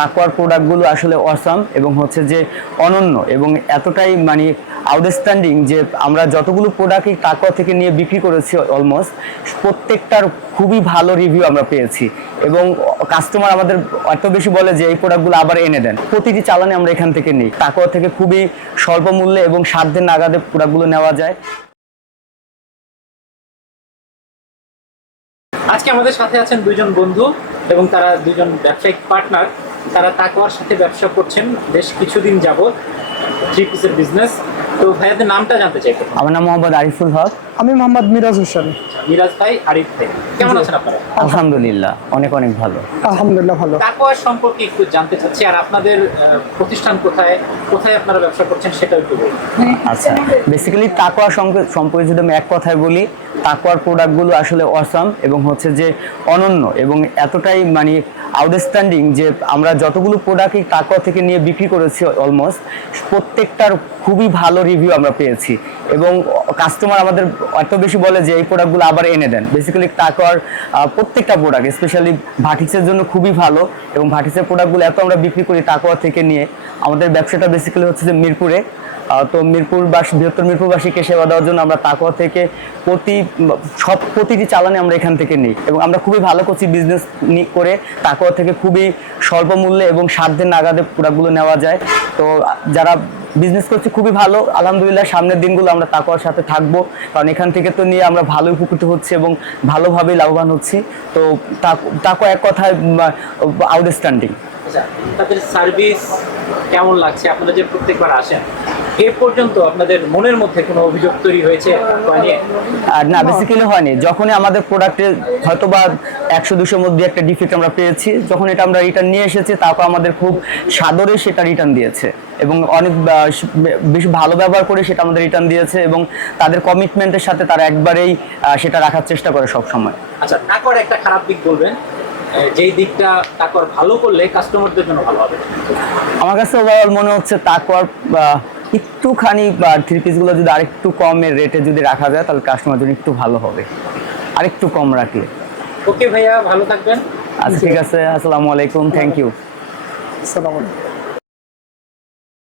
তাকওয়ার প্রোডাক্টগুলো আসলে অসাম এবং হচ্ছে যে অনন্য এবং এতটাই মানে আউটস্ট্যান্ডিং যে আমরা যতগুলো প্রোডাক্টই তাকওয়া থেকে নিয়ে বিক্রি করেছি অলমোস্ট প্রত্যেকটার খুবই ভালো রিভিউ আমরা পেয়েছি এবং কাস্টমার আমাদের এত বেশি বলে যে এই প্রোডাক্টগুলো আবার এনে দেন। প্রতিটি চালানে আমরা এখান থেকে নিই। তাকওয়া থেকে খুবই স্বল্প মূল্যে এবং সাধ্যের নাগাদে প্রোডাক্টগুলো নেওয়া যায়। আজকে আমাদের সাথে আছেন দুইজন বন্ধু এবং তারা দুইজন ব্যবসায়িক পার্টনার। তারা তাকওয়ার সাথে ব্যবসা করছেন বেশ কিছুদিন যাবত, থ্রি পিসের বিজনেস। তো ভাইয়াদের নামটা জানতে চাই। আমার নাম মোহাম্মদ আরিফুল হক। আমি মোহাম্মদ মিরাজ হোসেন। মিরাজ ভাই, আরিফ ভাই, কেমন আছেন আপনারা? আলহামদুলিল্লাহ অনেক অনেক ভালো। আলহামদুলিল্লাহ ভালো। তাকওয়ার সম্পর্কে একটু জানতে চাচ্ছি, আর আপনাদের প্রতিষ্ঠান কোথায়, কোথায় আপনারা ব্যবসা করছেন সেটা একটু বলুন। আচ্ছা, বেসিক্যালি তাকওয়া সম্পর্কে যদি আমি এক কথায় বলি, তাকওয়ার প্রোডাক্টগুলো আসলে অসাম এবং হচ্ছে যে অনন্য এবং এতটাই মানে আউটস্ট্যান্ডিং যে আমরা যতগুলো প্রোডাক্টই তাকওয়া থেকে নিয়ে বিক্রি করেছি অলমোস্ট প্রত্যেকটার খুবই ভালো রিভিউ আমরা পেয়েছি এবং কাস্টমার আমাদের এত বেশি বলে যে এই প্রোডাক্টগুলো আবার এনে দেন। বেসিক্যালি তাকওয়ার প্রত্যেকটা প্রোডাক্ট স্পেশালি ভাটিক্সের জন্য খুবই ভালো এবং ভাটিক্সের প্রোডাক্টগুলো এত আমরা বিক্রি করি তাকওয়া থেকে নিয়ে। আমাদের ব্যবসাটা বেসিক্যালি হচ্ছে যে মিরপুরে, তো মিরপুরবাসী, বৃহত্তর মিরপুরবাসীকে সেবা দেওয়ার জন্য আমরা তাকওয়া থেকে প্রতিটি চালানে আমরা এখান থেকে নিই এবং আমরা খুবই ভালো করছি বিজনেস করে। তাকওয়া থেকে খুবই স্বল্প মূল্যে এবং সাধ্যের নাগাদে প্রোডাক্টগুলো নেওয়া যায়। তো যারা বিজনেস করছে খুবই ভালো, আলহামদুলিল্লাহ সামনের দিনগুলো আমরা তাকওয়ার সাথে থাকবো, কারণ এখান থেকে তো নিয়ে আমরা ভালোই উপকৃত হচ্ছি এবং ভালোভাবেই লাভবান হচ্ছি। তো তাকওয়া এক কথায় আউটস্ট্যান্ডিং। আচ্ছা, তাদের সার্ভিস কেমন লাগছে? আপনারা যে প্রত্যেকবার আসেন, এ পর্যন্ত আপনাদের মনের মধ্যে কোনো অভিযোগ তৈরি হয়েছে? না, বেসিক্যালি হয়নি। যখনই আমাদের প্রোডাক্টে হয়তো বা 100-200 মধ্যে একটা ডিফেক্ট আমরা পেয়েছি, যখন এটা আমরা রিটার্ন নিয়ে এসেছি তারপর আমাদের খুব সাদরে সেটা রিটার্ন দিয়েছে এবং অনেক বেশি ভালো ব্যবহার করে সেটা আমাদের রিটার্ন দিয়েছে এবং তাদের কমিটমেন্টের সাথে তারা একবারেই সেটা রাখার চেষ্টা করে সব সময়। আচ্ছা, তাকওয়ার একটা খারাপ দিক বলবেন, যেই দিকটা তাকওয়ার ভালো করলে কাস্টমারদের জন্য ভালো হবে? আমার কাছে ওভারঅল মনে হচ্ছে তাকওয়ার একটুখানি থ্রি পিসগুলো যদি আরেকটু কমের রেটে যদি রাখা যায় তাহলে কাস্টমার জন্য একটু ভালো হবে, আরেকটু কম রাখলে। ওকে ভাইয়া, ভালো থাকবেন। আচ্ছা ঠিক আছে, আসসালামু আলাইকুম, থ্যাংক ইউ। আসসালামু আলাইকুম।